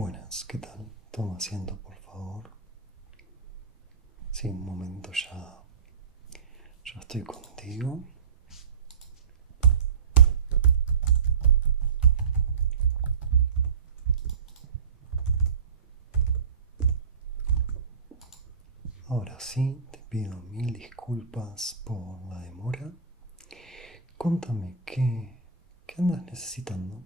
Buenas, ¿qué tal? Toma asiento, por favor. Sí, un momento ya estoy contigo. Ahora sí, te pido mil disculpas por la demora. Contame, ¿qué andas necesitando?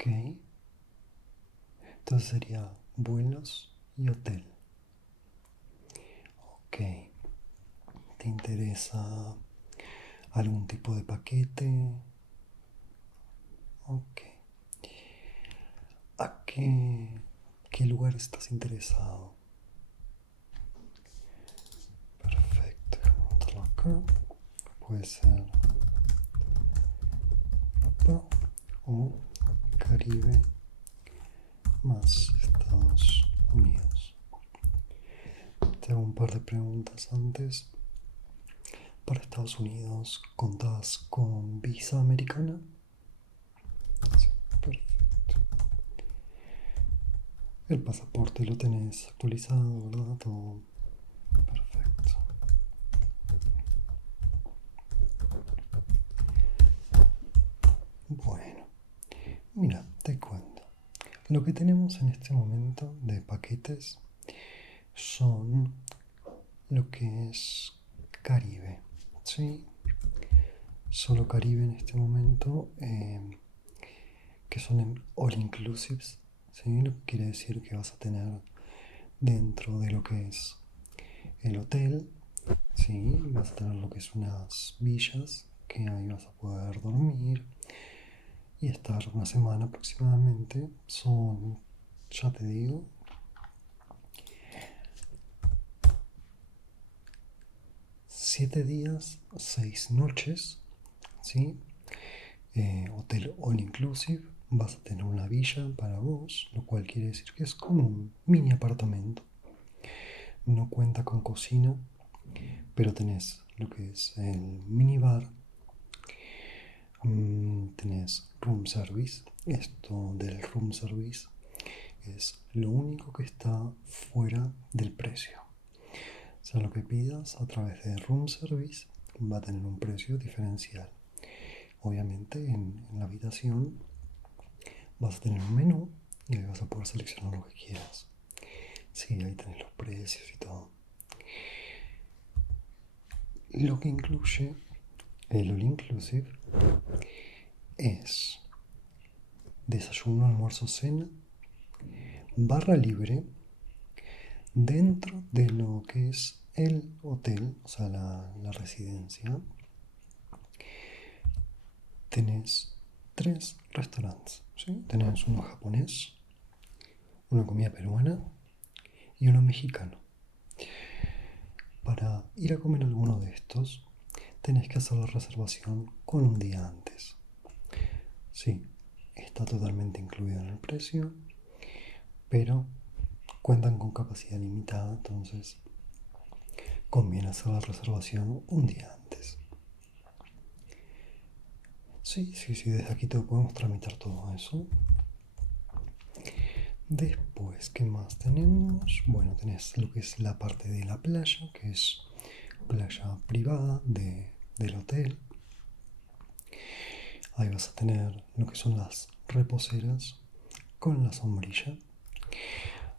Ok, entonces sería vuelos y hotel. Ok, ¿te interesa algún tipo de paquete? Ok, ¿a qué lugar estás interesado? Perfecto, déjame anotarlo acá. Puede ser Europa o Caribe más Estados Unidos. Te hago un par de preguntas antes. Para Estados Unidos, ¿contás con visa americana? Sí, perfecto. El pasaporte lo tenés actualizado, ¿verdad? Todo perfecto. Bueno, mira, te cuento. Lo que tenemos en este momento de paquetes son lo que es Caribe, ¿sí? Solo Caribe en este momento, que son en all inclusives, ¿sí? Lo que quiere decir que vas a tener dentro de lo que es el hotel, ¿sí? Vas a tener lo que es unas villas, que ahí vas a poder dormir y estar una semana aproximadamente. Son, ya te digo, 7 días, 6 noches, ¿sí? Hotel all inclusive, vas a tener una villa para vos, lo cual quiere decir que es como un mini apartamento. No cuenta con cocina, pero tenés lo que es el minibar, tenés room service. Esto del room service es lo único que está fuera del precio. O sea, lo que pidas a través de room service va a tener un precio diferencial. Obviamente en la habitación vas a tener un menú y ahí vas a poder seleccionar lo que quieras. Sí, ahí tenés los precios y todo. Lo que incluye el all inclusive es desayuno, almuerzo, cena, barra libre dentro de lo que es el hotel, o sea, la residencia. Tenés tres restaurantes, ¿sí? Tenés uno japonés, una comida peruana y uno mexicano. Para ir a comer alguno de estos, tenés que hacer la reservación con un día antes. Sí, está totalmente incluido en el precio, pero cuentan con capacidad limitada, entonces conviene hacer la reservación un día antes. Sí, sí, sí, desde aquí te podemos tramitar todo eso. Después, ¿qué más tenemos? Bueno, tenés lo que es la parte de la playa, que es playa privada del hotel. Ahí vas a tener lo que son las reposeras con la sombrilla.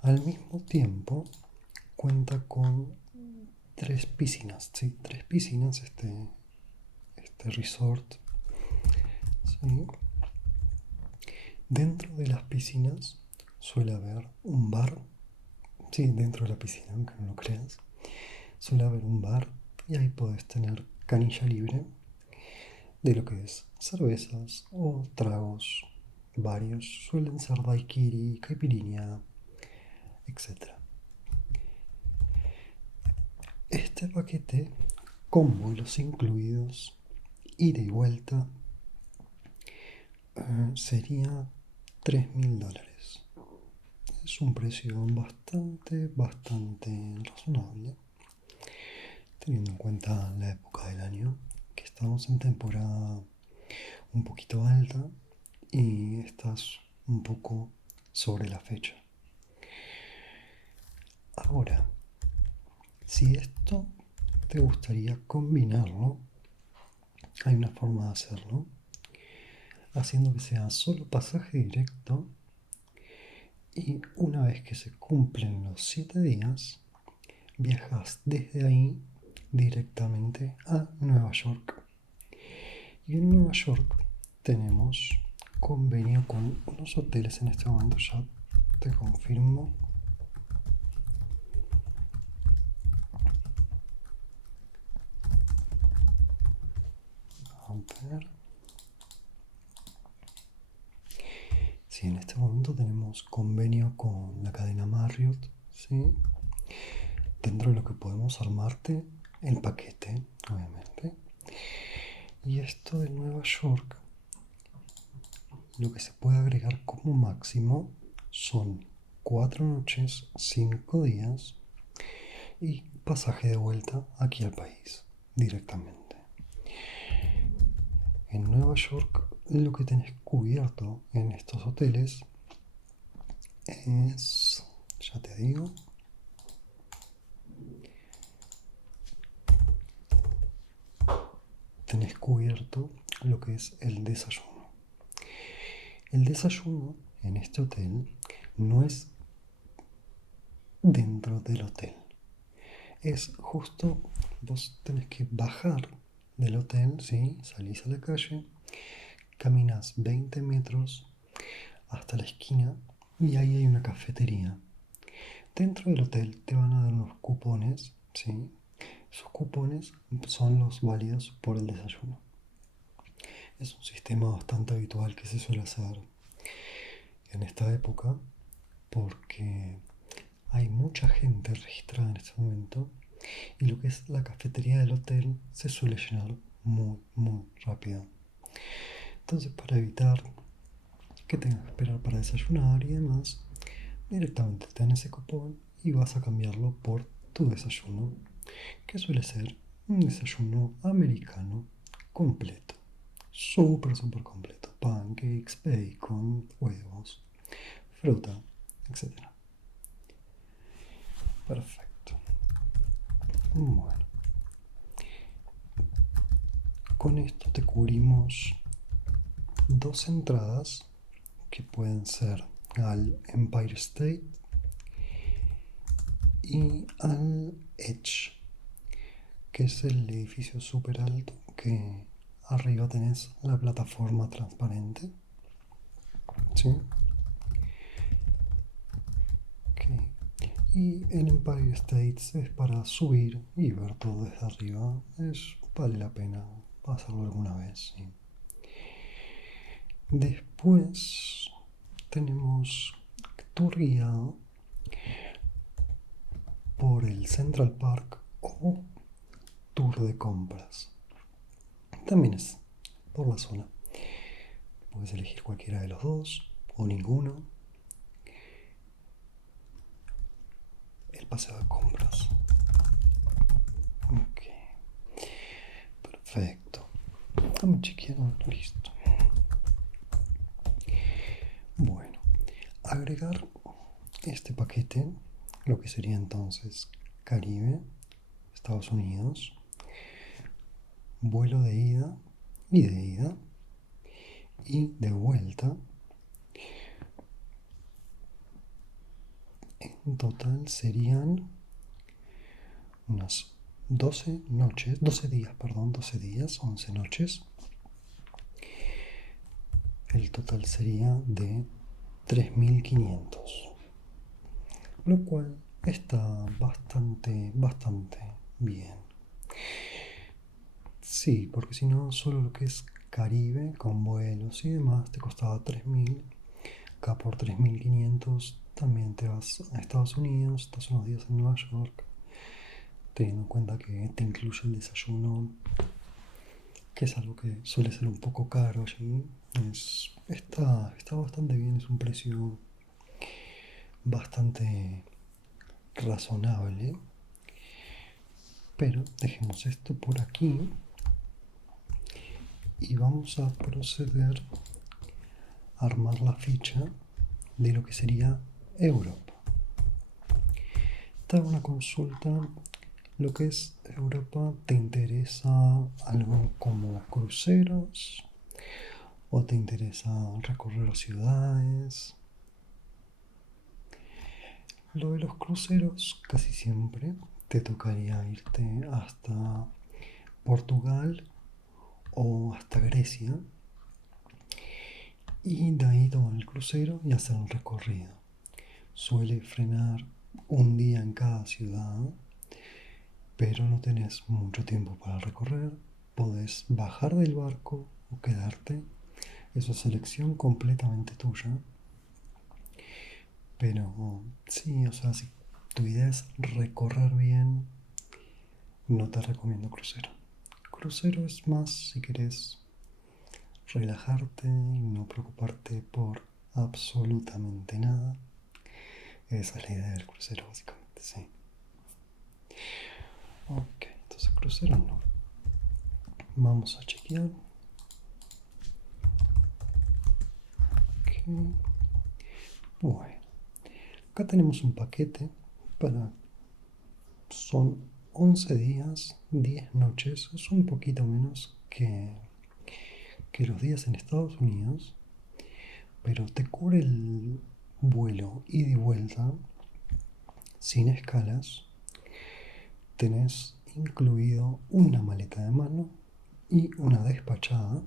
Al mismo tiempo, cuenta con tres piscinas, ¿sí? Tres piscinas este resort, ¿sí? Dentro de las piscinas suele haber un bar, sí, dentro de la piscina, aunque no lo creas, suele haber un bar y ahí podés tener canilla libre de lo que es cervezas o tragos varios. Suelen ser daiquiri, caipirinha, etc. Este paquete con vuelos incluidos, ida y vuelta, sería $3.000. Es un precio bastante razonable, teniendo en cuenta la época del año, que estamos en temporada un poquito alta y estás un poco sobre la fecha. Ahora, si esto te gustaría combinarlo, hay una forma de hacerlo, haciendo que sea solo pasaje directo y una vez que se cumplen los 7 días, viajas desde ahí directamente a Nueva York. Y en Nueva York tenemos convenio con unos hoteles en este momento, ya te confirmo. A ver. Sí, en este momento tenemos convenio con la cadena Marriott, ¿sí? Dentro de lo que podemos armarte el paquete, obviamente. Y esto de Nueva York, lo que se puede agregar como máximo son 4 noches, 5 días y pasaje de vuelta aquí al país directamente. En Nueva York lo que tenés cubierto en estos hoteles es, ya te digo, tenés cubierto lo que es el desayuno. El desayuno en este hotel no es dentro del hotel. Es justo, vos tenés que bajar del hotel, ¿sí? Salís a la calle, caminas 20 metros hasta la esquina y ahí hay una cafetería. Dentro del hotel te van a dar unos cupones, ¿sí? Esos cupones son los válidos por el desayuno. Es un sistema bastante habitual que se suele hacer en esta época porque hay mucha gente registrada en este momento y lo que es la cafetería del hotel se suele llenar muy rápido. Entonces, para evitar que tengas que esperar para desayunar y demás, directamente te dan ese cupón y vas a cambiarlo por tu desayuno, que suele ser un desayuno americano completo. Súper completo. Pancakes, bacon, huevos, fruta, etcétera. Perfecto. Bueno, con esto te cubrimos 2 entradas que pueden ser al Empire State y al Edge, que es el edificio súper alto que arriba tenés la plataforma transparente. ¿Sí? Okay. Y el Empire State es para subir y ver todo desde arriba. Vale la pena hacerlo alguna vez. ¿Sí? Después tenemos tour guiado por el Central Park o tour de compras. También es por la zona. Puedes elegir cualquiera de los dos o ninguno. El paseo de compras. Ok, perfecto. Estamos chequeando, listo. Bueno, agregar este paquete, lo que sería entonces Caribe, Estados Unidos, vuelo de ida y de vuelta. En total serían unas 12 días, 11 noches. El total sería de 3.500, lo cual está bastante bien. Sí, porque si no, solo lo que es Caribe con vuelos y demás te costaba 3.000. Acá por 3.500 también te vas a Estados Unidos, estás unos días en Nueva York, teniendo en cuenta que te incluye el desayuno, que es algo que suele ser un poco caro allí. Está bastante bien, es un precio bastante razonable. Pero dejemos esto por aquí y vamos a proceder armar la ficha de lo que sería Europa. Te hago una consulta. Lo que es Europa, ¿te interesa algo como cruceros? ¿O te interesa recorrer ciudades? Lo de los cruceros, casi siempre te tocaría irte hasta Portugal o hasta Grecia y de ahí tomar el crucero y hacer el recorrido. Suele frenar un día en cada ciudad, pero no tenés mucho tiempo para recorrer. Podés bajar del barco o quedarte. Eso es elección completamente tuya. Pero sí, o sea, si tu idea es recorrer bien, no te recomiendo crucero. Crucero es más si querés relajarte y no preocuparte por absolutamente nada. Esa es la idea del crucero, básicamente, sí. Ok, entonces crucero no. Vamos a chequear. Ok. Bueno, acá tenemos un paquete para... Son 11 días, 10 noches. Es un poquito menos que los días en Estados Unidos, pero te cubre el vuelo ida y vuelta sin escalas. Tenés incluido una maleta de mano y una despachada.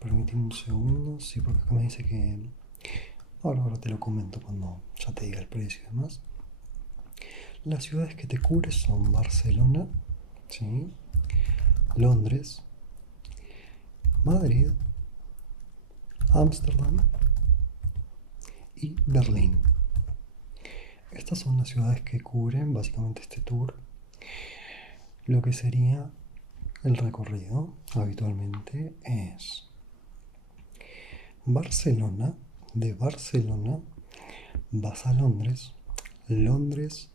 Permíteme un segundo, sí, porque acá me dice que... Ahora te lo comento cuando ya te diga el precio y demás. Las ciudades que te cubre son Barcelona, ¿sí? Londres, Madrid, Ámsterdam y Berlín. Estas son las ciudades que cubren básicamente este tour. Lo que sería el recorrido habitualmente es Barcelona. De Barcelona vas a Londres, Londres,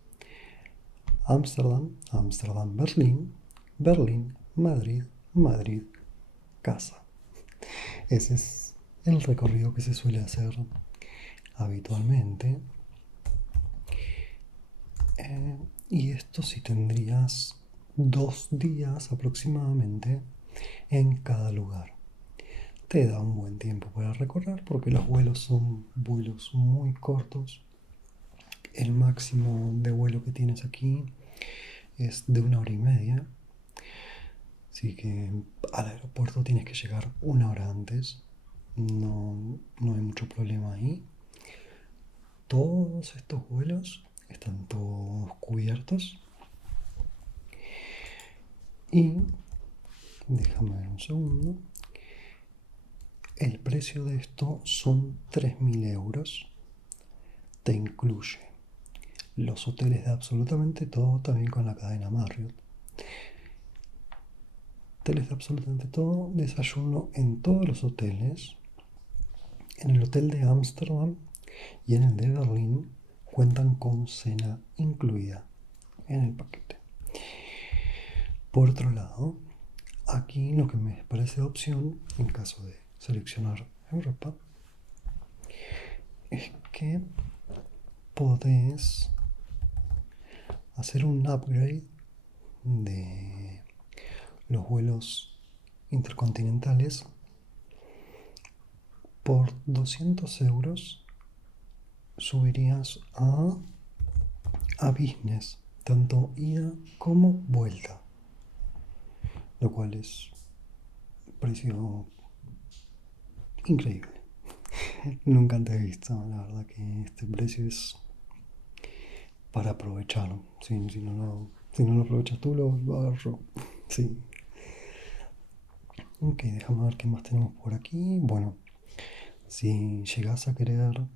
Ámsterdam, Ámsterdam, Berlín, Berlín, Madrid, Madrid, casa. Ese es el recorrido que se suele hacer habitualmente. Y esto sí tendrías 2 días aproximadamente en cada lugar. Te da un buen tiempo para recorrer porque los vuelos son vuelos muy cortos. El máximo de vuelo que tienes aquí es de 1 hora y media. Así que al aeropuerto tienes que llegar 1 hora antes. No hay mucho problema ahí. Todos estos vuelos están todos cubiertos. Y déjame ver un segundo. El precio de esto son 3.000 euros. Te incluye los hoteles de absolutamente todo, también con la cadena Marriott. Hoteles de absolutamente todo, desayuno en todos los hoteles. En el hotel de Ámsterdam y en el de Berlín cuentan con cena incluida en el paquete. Por otro lado, aquí lo que me parece opción, en caso de seleccionar Europa, es que podés hacer un upgrade de los vuelos intercontinentales. Por 200 euros subirías a business, tanto ida como vuelta, lo cual es precio increíble. Nunca antes he visto, la verdad que este precio es para aprovecharlo. Si no lo aprovechas tú, lo agarro. Sí. Ok, déjame ver qué más tenemos por aquí. Bueno, si llegas a querer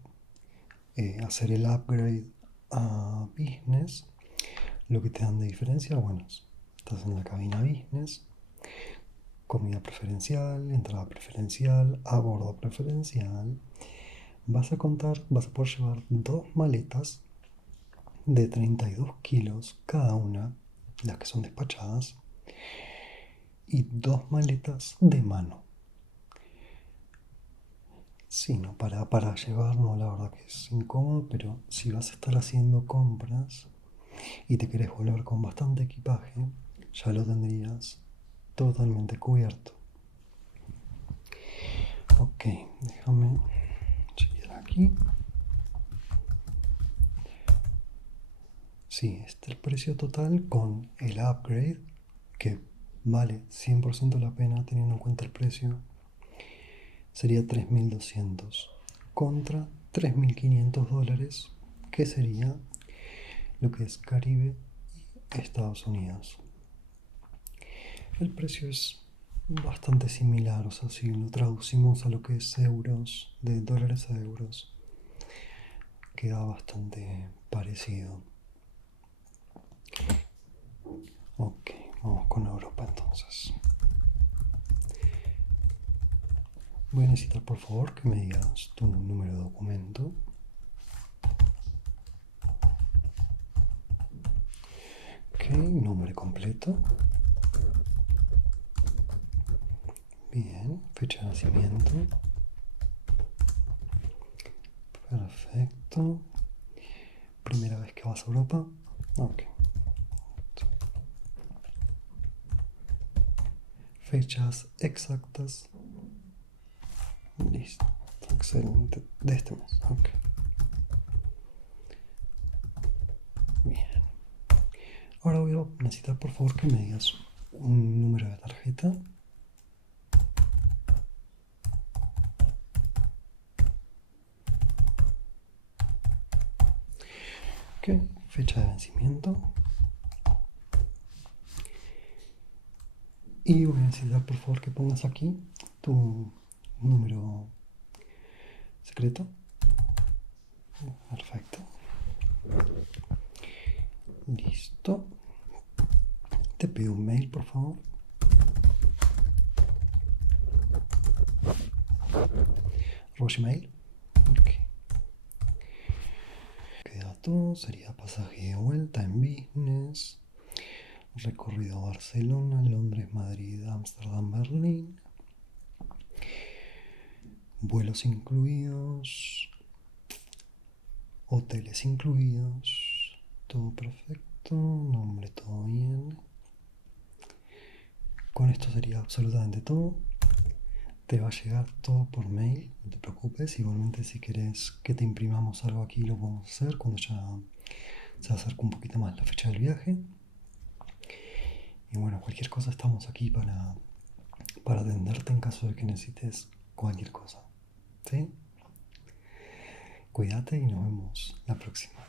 hacer el upgrade a business, lo que te dan de diferencia, bueno, estás en la cabina business, comida preferencial, entrada preferencial, a bordo preferencial. Vas a poder llevar 2 maletas de 32 kilos cada una, las que son despachadas. y 2 maletas de mano. Sí, no, para llevar, no, la verdad que es incómodo, pero si vas a estar haciendo compras y te querés volver con bastante equipaje, ya lo tendrías totalmente cubierto. Ok, déjame chequear aquí. Sí, este es el precio total con el upgrade, que vale 100% la pena teniendo en cuenta el precio. Sería 3.200 contra $3.500, que sería lo que es Caribe y Estados Unidos. El precio es bastante similar, o sea, si lo traducimos a lo que es euros, de dólares a euros, queda bastante parecido. Ok, vamos con Europa entonces. Voy a necesitar por favor que me digas tu número de documento. Ok, nombre completo. Bien, fecha de nacimiento. Perfecto. Primera vez que vas a Europa. Ok. Fechas exactas. Listo. Excelente. De este mes. Ok. Bien. Ahora voy a necesitar por favor que me digas un número de tarjeta. Ok. Fecha de vencimiento. Y voy a necesitar por favor que pongas aquí tu número secreto. Perfecto. Listo. Te pido un mail, por favor. Gmail. Ok. Queda todo. Sería pasaje de vuelta en business. Recorrido a Barcelona, Londres, Madrid, Ámsterdam, Berlín. Vuelos incluidos. Hoteles incluidos. Todo perfecto. Nombre todo bien. Con esto sería absolutamente todo. Te va a llegar todo por mail, no te preocupes. Igualmente si querés que te imprimamos algo aquí lo podemos hacer cuando ya se acerca un poquito más la fecha del viaje. Y bueno, cualquier cosa estamos aquí para atenderte en caso de que necesites cualquier cosa. ¿Sí? Cuídate y nos vemos la próxima.